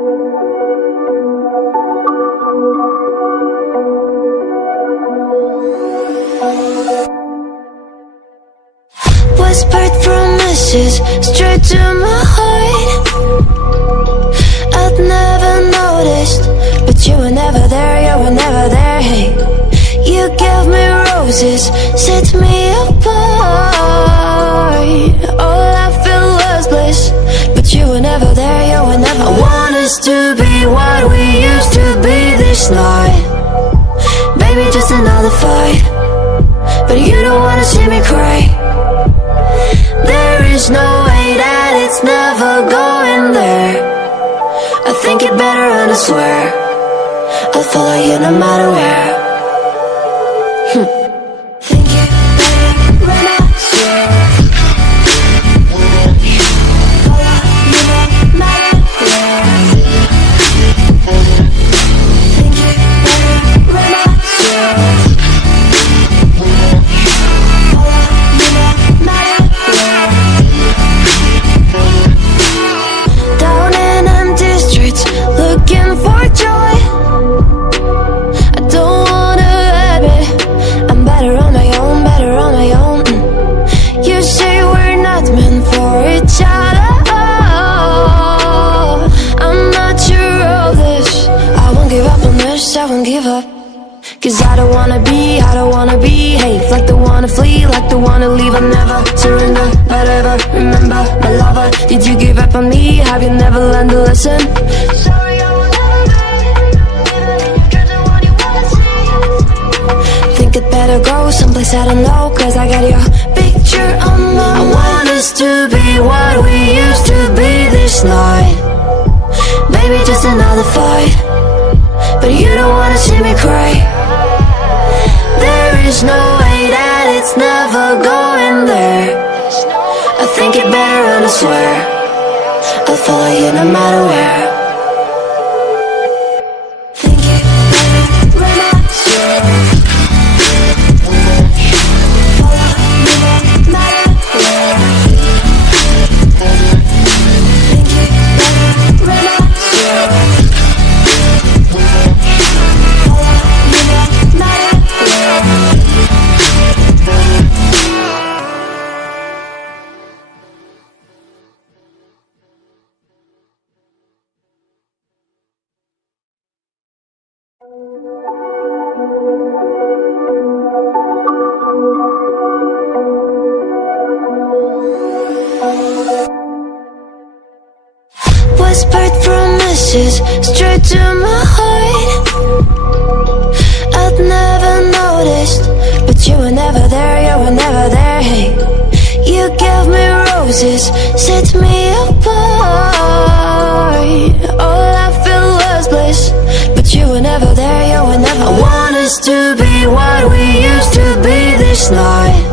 Whispered promises straight to my heart. I'd never noticed, but you were never there, you were never there. Hey, you gave me roses, set me apart. All I felt was bliss, but you were never there, you were never there. I want us to be what we used to be this night. Baby, just another fight, but you don't wanna see me cry. There is no way that it's never going there. I think it better and I swear I'll follow you no matter where. Think it better when I swear follow you no matter where. Think it better when I swear follow you no matter where. Down in empty streets, looking for joy. I don't wanna admit I'm better on my own, better on my own. You say we're not meant for each other. I'm not sure of this. I won't give up on this, I won't give up. Cause I don't wanna behave like the one to flee, like the one to leave. I'll never surrender, but ever remember my lover. Did you give up on me? Have you never learned to listen? Sorry, I will never be, even if you're the one you wanna see. Think it better go someplace I don't know, cause I got your picture on my mind. I want us to be what we used to be this night. Baby, just another fight, but you don't wanna see me cry. There is no way that it's never going there. I think it better and I swear I'll follow you no matter where. Think it better when I swear follow you no matter where. Think it better when I swear follow you no matter where. Whispered promises straight to my heart. I'd never noticed, but you were never there, you were never there. Hey, you gave me roses, set me apart. All I felt was bliss, but you were never there, you were never there. I want us to be what we used to be this night.